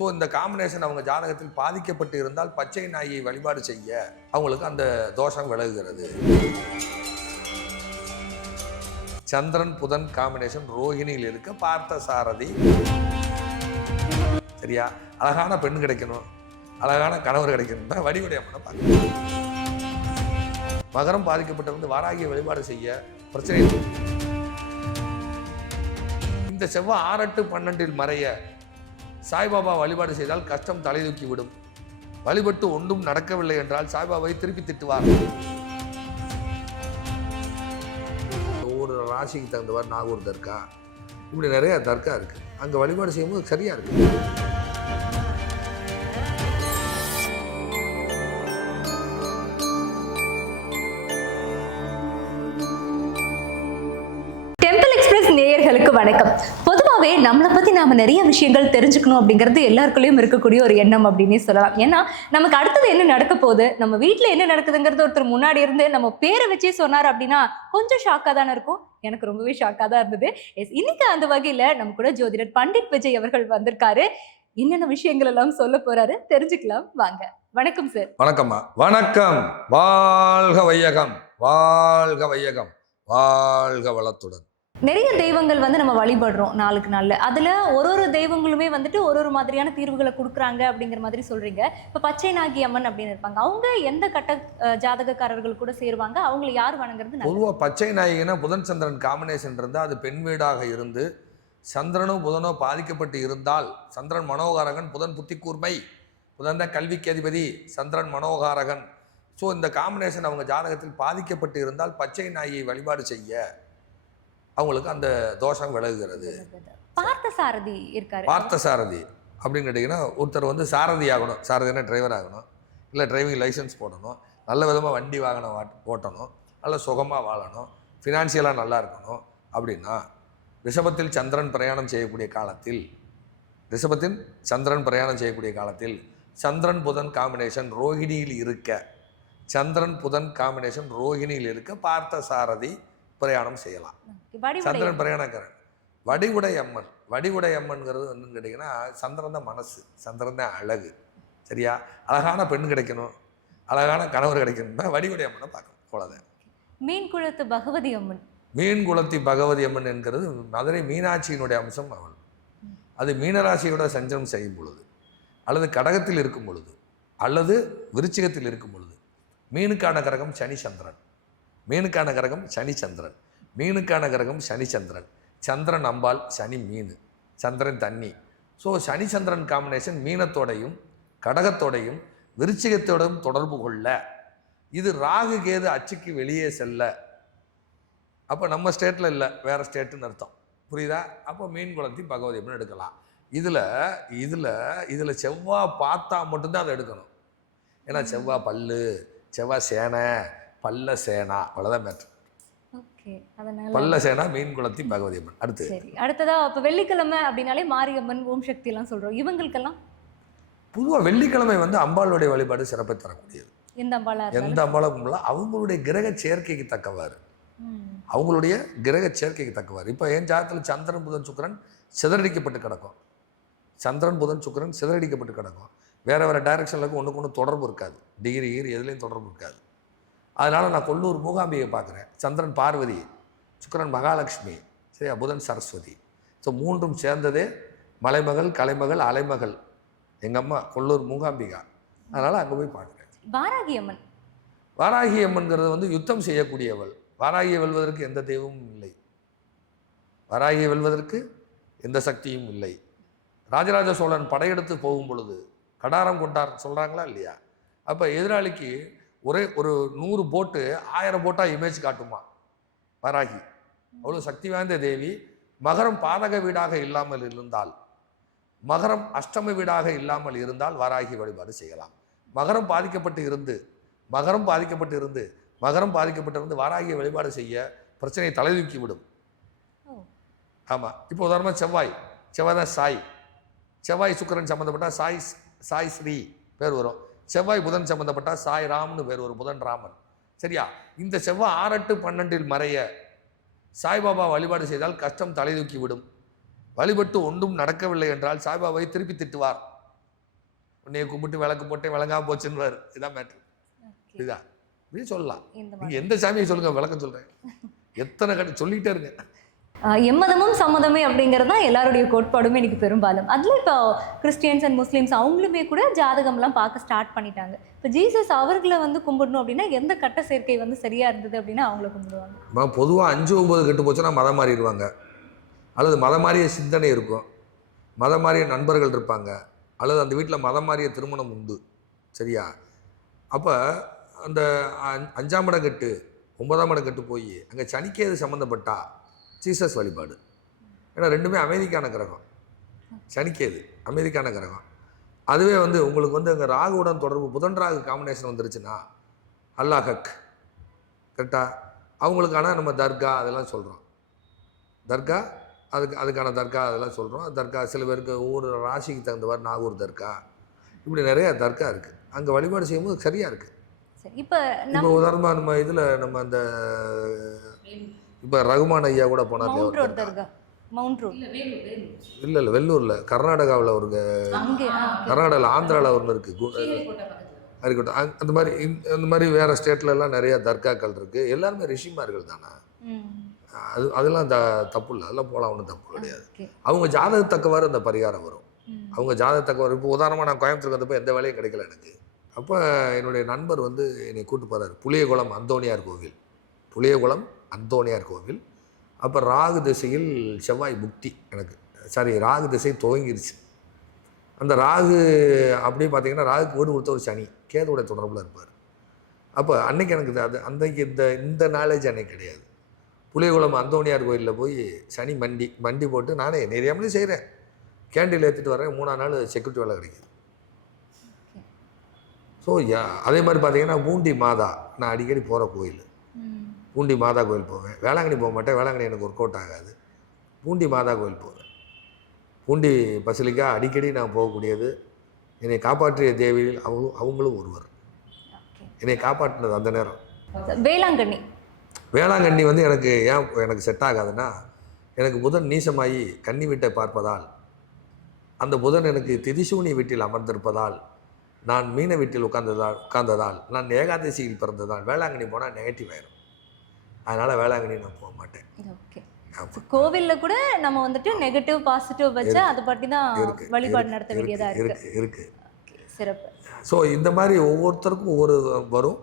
So இந்த combination அவங்க ஜாதகத்தில் பாதிக்கப்பட்டு இருந்தால் பச்சை நாயை வழிபாடு செய்ய அவங்களுக்கு அந்த தோஷம் விலகுகிறது. சந்திரன் புதன் காம்பினேஷன் ரோஹிணியில் இருக்க பார்த்த சாரதி. சரியா? அழகான பெண் கிடைக்கணும், அழகான கணவர் கிடைக்கணும் தான் வடிவுடைய அம்மனை பார்க்கணும். மகரம் பாதிக்கப்பட்டிருந்து வாராகிய வழிபாடு செய்ய பிரச்சனை. இந்த செவ்வாய் 6-8-12 மறைய சாய்பாபா வழிபாடு செய்தால் கஷ்டம் தலை தூக்கி விடும். வழிபட்டு ஒன்றும் நடக்கவில்லை என்றால் சாய்பாபாவை திருப்பி திட்டுவார். ஒவ்வொரு ராசிக்கு தகுந்தவாறு நாகூர் தர்கா, இப்படி நிறைய தர்கா இருக்கு. அங்க வழிபாடு செய்யும்போது சரியா இருக்கு. நேயர்களுக்கு வணக்கம். பொதுவாகவே நம்மளை பற்றி நாம நிறைய விஷயங்கள் தெரிஞ்சுக்கணும் அப்படிங்கிறது எல்லாருக்குள்ளேயும் இருக்கக்கூடிய ஒரு எண்ணம் அப்படின்னே சொல்லலாம். ஏன்னா நமக்கு அடுத்தது என்ன நடக்க போகுது, நம்ம வீட்டில் என்ன நடக்குதுங்கிறது ஒருத்தர் முன்னாடி இருந்து நம்ம பேரை வச்சே சொன்னார் அப்படின்னா கொஞ்சம் ஷாக்காக தானே இருக்கும். எனக்கு ரொம்பவே ஷாக்காக தான் இருந்தது. இன்னைக்கு அந்த வகையில் நம்ம கூட ஜோதிடர் பண்டிட் விஜய் அவர்கள் வந்திருக்காரு. என்னென்ன விஷயங்கள் எல்லாம் சொல்ல போறாரு தெரிஞ்சுக்கலாம் வாங்க. வணக்கம் சார். வணக்கம்மா. வணக்கம். வாழ்க வையகம், வாழ்க வையகம், வாழ்க வளத்துடன். நிறைய தெய்வங்கள் நம்ம வழிபடுறோம் நாளுக்கு நாள். அதுல ஒரு தெய்வங்களுமே ஒரு மாதிரியான தீர்வுகளை கொடுக்குறாங்க அப்படிங்கிற மாதிரி சொல்றீங்க. இப்ப பச்சை நாகி அம்மன் அப்படின்னு இருப்பாங்க, அவங்க எந்த கட்ட ஜாதகக்காரர்கள் கூட சேருவாங்க, அவங்களை யார் வணங்குறது? பொதுவாக பச்சை நாயினா புதன் சந்திரன் காம்பினேஷன் இருந்தால் அது பெண் வீடாக இருந்து சந்திரனோ புதனோ பாதிக்கப்பட்டு இருந்தால், சந்திரன் மனோகாரகன், புதன் புத்தி கூர்மை, புதன் தான் கல்விக்கு அதிபதி, சந்திரன் மனோகாரகன். ஸோ இந்த காம்பினேஷன் அவங்க ஜாதகத்தில் பாதிக்கப்பட்டு இருந்தால் பச்சை நாயை வழிபாடு செய்ய அவங்களுக்கு அந்த தோஷம் விலகுகிறது. பார்த்த சாரதி இருக்காரு. பார்த்த சாரதி அப்படின்னு கேட்டிங்கன்னா, ஒருத்தர் சாரதி ஆகணும். சாரதினா டிரைவர் ஆகணும், இல்லை டிரைவிங் லைசன்ஸ் போடணும், நல்ல விதமாக வண்டி வாகனம் ஓட்டணும், நல்ல சுகமாக வாழணும், ஃபினான்சியலாக நல்லா இருக்கணும். அப்படின்னா ரிஷபத்தில் சந்திரன் பிரயாணம் செய்யக்கூடிய காலத்தில் சந்திரன் புதன் காம்பினேஷன் ரோஹிணியில் இருக்க பார்த்த சாரதி பிரயாணம் செய்யலாம். சந்திரன் பிரயாணக்காரன். வடிவுடை அம்மன்ங்கிறது கேட்டிங்கன்னா, சந்திரன் தான் மனசு, சந்திரன் தான் அழகு. சரியா? அழகான பெண் கிடைக்கணும், அழகான கணவர் கிடைக்கணும் தான் வடிவுடை அம்மனை பார்க்கணும். அவ்வளோதான். மீன்குளத்து பகவதி அம்மன் என்கிறது மதுரை மீனாட்சியினுடைய அம்சம். அவள் அது மீனராசியோட சஞ்சலம் செய்யும் பொழுது, அல்லது கடகத்தில் இருக்கும் பொழுது, அல்லது விருச்சிகத்தில் இருக்கும் பொழுது, மீனுக்கான கிரகம் சனி சந்திரன், சந்திரன் அம்பாள், சனி மீன், சந்திரன் தண்ணி. ஸோ சனி சந்திரன் காம்பினேஷன் மீனத்தோடையும் கடகத்தோடையும் விருச்சிகத்தோடையும் தொடர்பு கொள்ள, இது ராகு கேது அச்சுக்கு வெளியே செல்ல, அப்போ நம்ம ஸ்டேட்டில் இல்லை, வேறு ஸ்டேட்டுன்னு அர்த்தம். புரியுதா? அப்போ மீன் குளத்தி பகவதி அப்படின்னு எடுக்கலாம். இதில் செவ்வாய் பார்த்தா மட்டும்தான் அதை எடுக்கணும். ஏன்னா செவ்வாய் பல்லு, செவ்வாய் சேனை, பல்ல சேனா, அவ்வளோதான் மேட்ரு. பல்ல சேனா மீன் குளத்தி பகவதி அம்மன். அடுத்ததா இப்போ வெள்ளிக்கிழமை அப்படின்னாலே மாரியம்மன், ஓம் சக்தி எல்லாம் சொல்றோம். இவங்களுக்கெல்லாம் பொதுவாக வெள்ளிக்கிழமை அம்பாளுடைய வழிபாடு சிறப்பை தரக்கூடியது. எந்த அம்பாளும் அவங்களுடைய கிரக சேர்க்கைக்கு தக்கவாறு, இப்போ என் ஜாதகத்தில் சந்திரன் புதன் சுக்கிரன் சிதறடிக்கப்பட்டு கிடக்கும். வேறு டைரக்ஷனில் ஒன்றுக்கு ஒன்று தொடர்பு இருக்காது, டிகிரி எதுலேயும் தொடர்பு இருக்காது. அதனால் நான் கொல்லூர் மூகாம்பிகை பார்க்குறேன். சந்திரன் பார்வதி, சுக்கிரன் மகாலட்சுமி, சரியா, புதன் சரஸ்வதி. ஸோ மூன்றும் சேர்ந்ததே மலைமகள், கலைமகள், அலைமகள் எங்கள் அம்மா கொல்லூர் மூகாம்பிகா. அதனால் அங்கே போய் பார்க்குறேன். வாராகி அம்மன்கிறது யுத்தம் செய்யக்கூடியவள். வாராகியை வெல்வதற்கு எந்த தெய்வமும் இல்லை, வாராகியை வெல்வதற்கு எந்த சக்தியும் இல்லை. ராஜராஜ சோழன் படையெடுத்து போகும் பொழுது கடாரம் கொண்டார் சொல்கிறாங்களா இல்லையா? அப்போ எதிராளிக்கு ஒரு 100 போட்டு 1000 போட்டால் இமேஜ் காட்டுமா வாராகி. அவ்வளோ சக்தி வாய்ந்த தேவி. மகரம் பாதக வீடாக இல்லாமல் இருந்தால், மகரம் அஷ்டம வீடாக இல்லாமல் இருந்தால் வாராகி வழிபாடு செய்யலாம். மகரம் பாதிக்கப்பட்டு இருந்து வாராகியை வழிபாடு செய்ய பிரச்சனையை தலைதூக்கி விடும். ஆமாம். இப்போ உதாரணமாக செவ்வாய் தான் செவ்வாய் சுக்கிரன் சம்மந்தப்பட்டால் சாய் ஸ்ரீ பேர் வரும். செவ்வாய் புதன் சம்மந்தப்பட்டால் சாய் ராம்னு பேர் வரும், புதன் ராமன். சரியா? இந்த செவ்வாய் 6-8-12 மறைய சாய்பாபா வழிபாடு செய்தால் கஷ்டம் தலை தூக்கி விடும். வழிபட்டு ஒன்றும் நடக்கவில்லை என்றால் சாய்பாபாவை திருப்பி திட்டுவார். உன்னைய கும்பிட்டு விளக்கு போட்டேன் விளங்காம போச்சுன்னு இதான் மேட்ரு. இதா இப்படி சொல்லலாம். நீங்கள் எந்த சாமியை சொல்லுங்கள், விளக்கம் சொல்கிறேன். எத்தனை சொல்லிகிட்டே இருங்க. எம்மதமும் சம்மதமே அப்படிங்கிறது தான் எல்லாருடைய கோட்பாடுமே இன்னைக்கு பெரும்பாலும். அதில் இப்போ கிறிஸ்டியன்ஸ் அண்ட் முஸ்லீம்ஸ் அவங்களுமே கூட ஜாதகம்லாம் பார்க்க ஸ்டார்ட் பண்ணிட்டாங்க. இப்போ ஜீசஸ் அவர்களை வந்து கும்பிடணும் அப்படின்னா எந்த கட்ட சேர்க்கை வந்து சரியாக இருந்தது அப்படின்னா அவங்கள கும்பிடுவாங்க. பொதுவாக 5-9 கெட்டு போச்சுன்னா மதம் மாறிடுவாங்க, அல்லது மதம் மாறிய சிந்தனை இருக்கும், மதம் மாறிய நண்பர்கள் இருப்பாங்க, அல்லது அந்த வீட்டில் மதம் மாறிய திருமணம் உண்டு. சரியா? அப்போ அந்த 5ஆம் இடம் கெட்டு 9ஆம் இடம் கெட்டு போய் அங்கே சனிக்கேது சம்மந்தப்பட்டா ஜீசஸ் வழிபாடு. ஏன்னா ரெண்டுமே அமைதிக்கான கிரகம். சனிக்கேது அமைதிக்கான கிரகம். அதுவே வந்து உங்களுக்கு வந்து அங்கே ராகுவுடன் தொடர்பு, புதன் ராகு காம்பினேஷன் வந்துருச்சுன்னா அல்லாஹ் ஹக் கரெக்டாக அவங்களுக்கான நம்ம தர்கா அதெல்லாம் சொல்கிறோம். தர்கா அதுக்கான தர்கா அதெல்லாம் சொல்கிறோம். தர்கா சில பேருக்கு ஒவ்வொரு ராசிக்கு தகுந்தவாறு நாகூர் தர்கா, இப்படி நிறையா தர்கா இருக்குது. அங்கே வழிபாடு செய்யும்போது சரியாக இருக்குது. இப்போ உதாரணமாக நம்ம இதில் நம்ம அந்த இப்போ ரகுமான் ஐயா கூட போனார். இல்லை வெள்ளூரில் கர்நாடகாவில் ஒரு கர்நாடகாவில் ஆந்திராவில் ஒன்று இருக்குது அரிக்கோட்டை. அந்த மாதிரி வேறு ஸ்டேட்லலாம் நிறையா தர்காக்கள் இருக்குது. எல்லாருமே ரிஷிமார்கள் தானே. அதெல்லாம் தப்பு இல்லை, அதெல்லாம் போகலாம், ஒன்றும் தப்பு கிடையாது. அவங்க ஜாதகத்தக்கவாறு அந்த பரிகாரம் வரும். அவங்க ஜாதகத்தக்கவாறு. இப்போ உதாரணமாக நான் கோயம்புத்தூருக்கு வந்தப்போ எந்த வேலையும் கிடைக்கல எனக்கு. அப்போ என்னுடைய நண்பர் வந்து என்னை கூப்பிட்டு போகிறார் புளியகுளம் அந்தோணியார் கோவில். புளியகுளம் அந்தோணியார் கோவில். அப்போ ராகு திசையில் செவ்வாய் புக்தி எனக்கு, ராகு திசை துவங்கிருச்சு. அந்த ராகு அப்படியே பார்த்தீங்கன்னா ராகுக்கு வீடு கொடுத்த ஒரு சனி கேதுவோட தொடர்பில் இருப்பார். அப்போ அன்னைக்கு எனக்கு அது அன்றைக்கு இந்த நாலேஜ் அன்னைக்கு கிடையாது. புளியகுளம் அந்தோணியார் கோயிலில் போய் சனி மண்டி போட்டு நானே நிறையாமலே செய்கிறேன். கேண்டில் ஏற்றிட்டு வரேன். 3ஆம் நாள் செக்யூரிட்டி வேலை கிடைக்கிது. ஸோ அதே மாதிரி பார்த்தீங்கன்னா பூண்டி மாதா நான் அடிக்கடி போகிற கோயில். பூண்டி மாதா கோயில் போவேன். வேளாங்கண்ணி போக மாட்டேன், வேளாங்கண்ணி எனக்கு ஒர்க் அவுட் ஆகாது. பூண்டி மாதா கோயில் போவேன். பூண்டி பசிலிக்கா அடிக்கடி நான் போகக்கூடியது. என்னை காப்பாற்றிய தேவியில் அவங்களும் ஒருவர். என்னை காப்பாற்றினது அந்த நேரம் வேளாங்கண்ணி வந்து எனக்கு செட் ஆகாதுன்னா, எனக்கு புதன் நீசமாகி கன்னி வீட்டை பார்ப்பதால், அந்த புதன் எனக்கு திதிசூனி வீட்டில் அமர்ந்திருப்பதால், நான் மீன வீட்டில் உட்கார்ந்ததால், நான் ஏகாதசியில் பிறந்ததால் வேளாங்கண்ணி போனால் நெகட்டிவ் ஆயிரும். அதனால் வேளாங்கண்ணி நான் போக மாட்டேன். ஓகே. கோவிலில் கூட நம்ம வந்துட்டு நெகட்டிவ் பாசிட்டிவ் வச்சு அதை பற்றி தான் வழிபாடு நடத்த வேண்டியதாக இருக்கு. சிறப்பு. ஸோ இந்த மாதிரி ஒவ்வொருத்தருக்கும் ஒவ்வொரு வரும்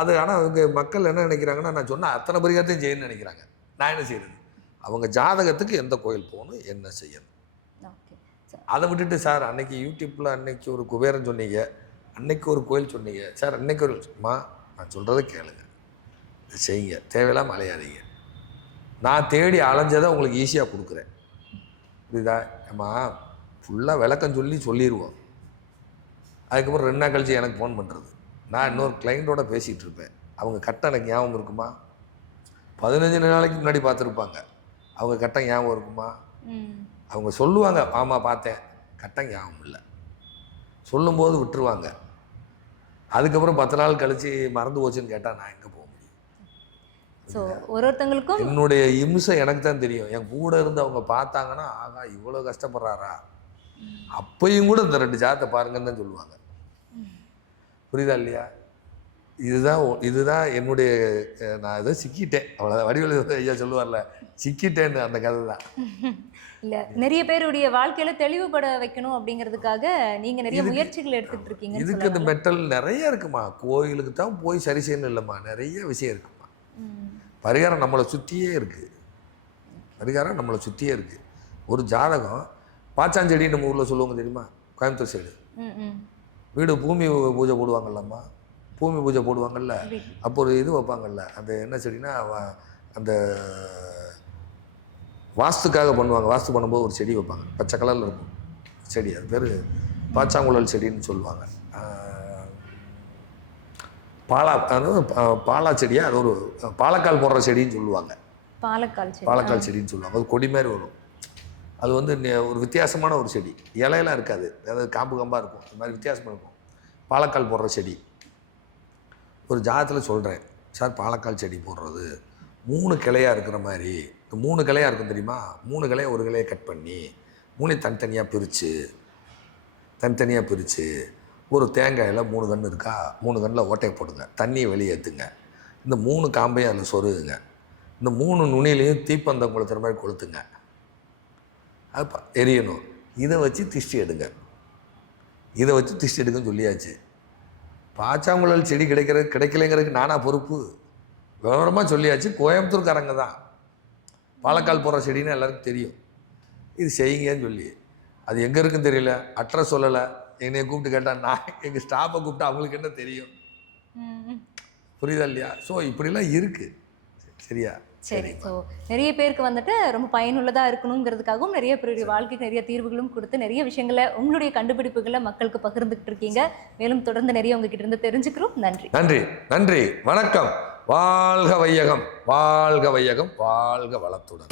அது. ஆனால் அவங்க மக்கள் என்ன நினைக்கிறாங்கன்னா, நான் சொன்னால் அத்தனை பரிகாரத்தையும் செய்யணும்னு நினைக்கிறாங்க. நான் என்ன செய்யறது? அவங்க ஜாதகத்துக்கு எந்த கோயில் போகணும், என்ன செய்யணும், அதை விட்டுட்டு சார் அன்னைக்கு யூடியூப்பில் அன்னைக்கு ஒரு குபேரன் சொன்னீங்க, அன்னைக்கு ஒரு கோயில் சொன்னீங்க சார், அன்னைக்கு ஒரு நான் சொல்கிறத கேளுங்க, இதை செய்யுங்க, தேவையில்லாமல் அலையாதீங்க. நான் தேடி அலைஞ்சதை உங்களுக்கு ஈஸியாக கொடுக்குறேன். புரியுதா? ஏம்மா ஃபுல்லாக விளக்கம் சொல்லிடுவோம். அதுக்கப்புறம் 2 நாள் கழிச்சு எனக்கு ஃபோன் பண்ணுறது. நான் இன்னொரு கிளைண்ட்டோட பேசிகிட்டு இருப்பேன். அவங்க கட்டம் எனக்கு ஞாபகம் இருக்குமா? 15 நாளைக்கு முன்னாடி பார்த்துருப்பாங்க. அவங்க கட்டம் ஞாபகம் இருக்குமா? அவங்க சொல்லுவாங்க, ஆமாம் பார்த்தேன், கட்டம் ஞாபகம் இல்லை, சொல்லும்போது விட்டுருவாங்க. அதுக்கப்புறம் 10 நாள் கழித்து மறந்து போச்சுன்னு கேட்டால் நான் எங்கே போக முடியும்? ஸோ ஒருத்தங்களுக்கும் என்னுடைய இம்சை எனக்கு தான் தெரியும். என் கூட இருந்து அவங்க பார்த்தாங்கன்னா, ஆகா இவ்வளோ கஷ்டப்படுறாரா, அப்பையும் கூட இந்த 2 ஜாதத்தை பாருங்கன்னு தான் சொல்லுவாங்க. புரியுதா இல்லையா? இதுதான் என்னுடைய, நான் இதை சிக்கிட்டேன், அவ்வளோதான். வடிவேலு ஐயா சொல்லுவார்ல, சிக்கிட்டேன்னு, அந்த கதை தான். இல்லை, நிறைய பேருடைய வாழ்க்கையில் தெளிவுபட வைக்கணும் அப்படிங்கிறதுக்காக நீங்கள் நிறைய முயற்சிகள் எடுத்துகிட்டு இருக்கீங்க. இதுக்கு இந்த மெட்டல் நிறைய இருக்குமா. கோயிலுக்கு தான் போய் சரி செய்யணும் இல்லைம்மா, நிறைய விஷயம் இருக்குமா. பரிகாரம் நம்மளை சுற்றியே இருக்குது. பரிகாரம் நம்மளை சுற்றியே இருக்குது. ஒரு ஜாதகம் பாச்சாஞ்செடி நம்ம ஊரில் சொல்லுவாங்க தெரியுமா, கோயம்புத்தூர் சைடு வீடு பூமி பூஜை போடுவாங்கல்லம்மா, பூமி பூஜை போடுவாங்கல்ல, அப்போ ஒரு இது வைப்பாங்கல்ல, அந்த என்ன செடினா அந்த வாஸ்துக்காக பண்ணுவாங்க. வாஸ்து பண்ணும்போது ஒரு செடி வைப்பாங்க, பச்சை கலரில் இருக்கும் செடி, அது பேர் பாச்சாங்குழல் செடின்னு சொல்லுவாங்க. பாலா செடியாக, அது ஒரு பாலக்கால் போடுற செடின்னு சொல்லுவாங்க. பாலக்கால் செடின்னு சொல்லுவாங்க. அது கொடி மாதிரி வரும். அது வந்து ஒரு வித்தியாசமான ஒரு செடி, இலையெல்லாம் இருக்காது, அதாவது காம்பு காம்பாக இருக்கும், அது மாதிரி வித்தியாசமாக இருக்கும். பாலக்கால் போடுற செடி ஒரு ஜாதத்தில் சொல்கிறேன் சார். பாலக்கால் செடி போடுறது 3 கிளையாக இருக்கிற மாதிரி, 3 கிளையாக இருக்கும் தெரியுமா, 3 கிளையை ஒரு கிளையை கட் பண்ணி 3 தனித்தனியாக பிரித்து தனித்தனியாக பிரித்து ஒரு தேங்காயில் 3 கன்று இருக்கா, 3 கன்றில் ஓட்டையை போடுங்க, தண்ணியை வெளியேற்றுங்க, இந்த 3 காம்பையும் அதில் சொருகுங்க, இந்த 3 நுனிலையும் தீப்பந்தம் கொளுத்துற மாதிரி கொளுத்துங்க, அது எரியணும். இதை வச்சு திஷ்டி எடுங்க, இதை வச்சு திஷ்டி எடுக்குன்னு சொல்லியாச்சு. பாச்சாங்குழல் செடி கிடைக்கலைங்கிறதுக்கு நானா பொறுப்பு? விவரமாக சொல்லியாச்சு. கோயம்புத்தூர்காரங்க தான், பாலக்கால் போடுற செடின்னு எல்லாருக்கும் தெரியும். இது செய்யுங்கன்னு சொல்லி, அது எங்கே இருக்குன்னு தெரியல, அட்ரஸ் சொல்லலை. என்னை கூப்பிட்டு கேட்டால் நான் எங்கள் ஸ்டாஃபை கூப்பிட்டு அவங்களுக்கு என்ன தெரியும்? புரியுதா இல்லையா? ஸோ இப்படிலாம் இருக்குது. சரியா? சரி. ஸோ நிறைய பேருக்கு வந்துட்டு ரொம்ப பயனுள்ளதாக இருக்கணுங்கிறதுக்காகவும் நிறைய பேருடைய வாழ்க்கைக்கு நிறைய தீர்வுகளும் கொடுத்து நிறைய விஷயங்களை உங்களுடைய கண்டுபிடிப்புகளை மக்களுக்கு பகிர்ந்துக்கிட்டு இருக்கீங்க. மேலும் தொடர்ந்து நிறைய உங்ககிட்ட இருந்து தெரிஞ்சுக்கிறோம். நன்றி. நன்றி. நன்றி. வணக்கம். வாழ்க வையகம், வாழ்க வையகம், வாழ்க வளத்துடன்.